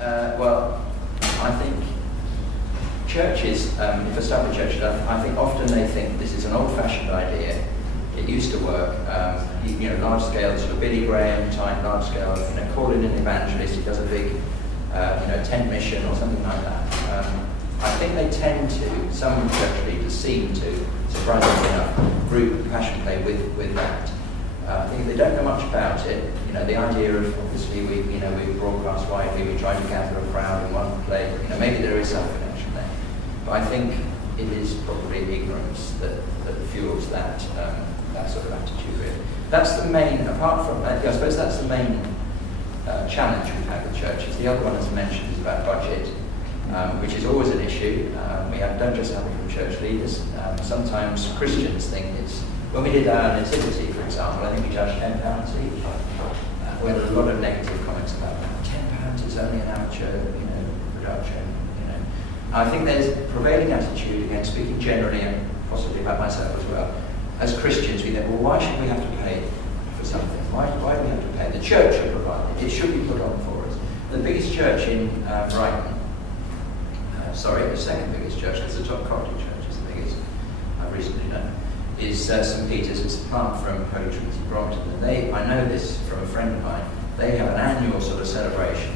Well, I think churches, if established churches, I think often they think this is an old-fashioned idea. It used to work, large-scale sort of Billy Graham type, large-scale, call in an evangelist. He does a big, tent mission or something like that. I think they tend to, some church leaders seem to, surprisingly enough, group Passion Play with that. I think they don't know much about it. The idea of, obviously, we broadcast widely, we try to gather a crowd in one place. Maybe there is some connection there. But I think it is probably ignorance that fuels that sort of attitude, really. That's the main, apart from, I suppose that's the main challenge we've had with churches. The other one, as mentioned, is about budget, which is always an issue. Don't just have it from church leaders. Sometimes Christians think it's, when we did our nativity, for example, I think we charged £10 each. We had a lot of negative comments about that. £10 is only an amateur, production. I think there's a prevailing attitude, again, speaking generally and possibly about myself as well. As Christians, we think, well, why should we have to pay for something? Why do we have to pay? The church should provide it. It should be put on for us. The biggest church in Brighton, the second biggest church, because the Top Cottage Church is the biggest, I've recently known, is St. Peter's. It's a plant from Holy Trinity Brompton. And I know this from a friend of mine, they have an annual sort of celebration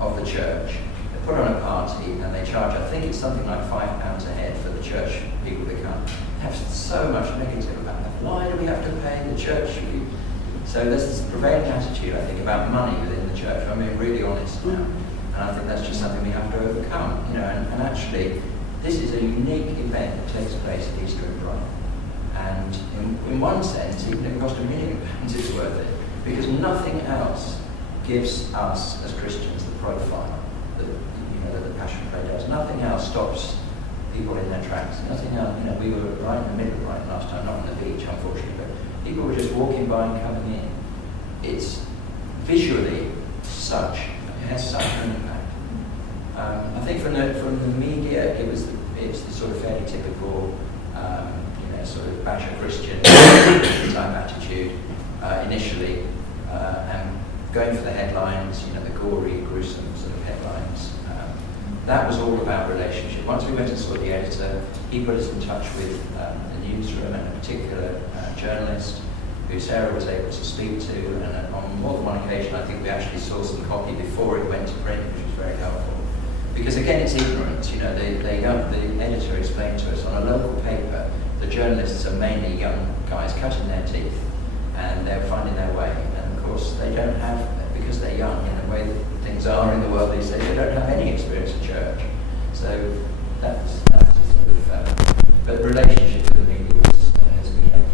of the church. They put on a party and they charge, I think it's something like £5 a head for the church people to come. They have so much negative about that. Why do we have to pay? The church should be... So there's this prevailing attitude, I think, about money within the church. I'm being really honest now. And I think that's just something we have to overcome. And actually, this is a unique event that takes place at Easter in Brighton. And in one sense, even if it cost £1 million, it's worth it. Because nothing else gives us, as Christians, the profile that the Passion Play does. Nothing else stops people in their tracks. Nothing else, we were right in the middle of Brighton last time, not on the beach, unfortunately, but people were just walking by and coming in. It's visually it has such an impact. I think from the media, it's the sort of fairly typical, sort of basher Christian type attitude initially, and going for the headlines, the gory, gruesome sort of headlines. That was all about relationship. Once we went and saw the editor, he put us in touch with the newsroom and a particular journalist who Sarah was able to speak to, and on more than one occasion I think we actually saw some copy before it went to print, which was very helpful. Because again, it's ignorance. The editor explained to us on a local paper, the journalists are mainly young guys cutting their teeth, and they're finding their way. And of course, they don't have, because they're young in the way that things are in the world these days, they don't have any experience of church. So that's sort of, but relationship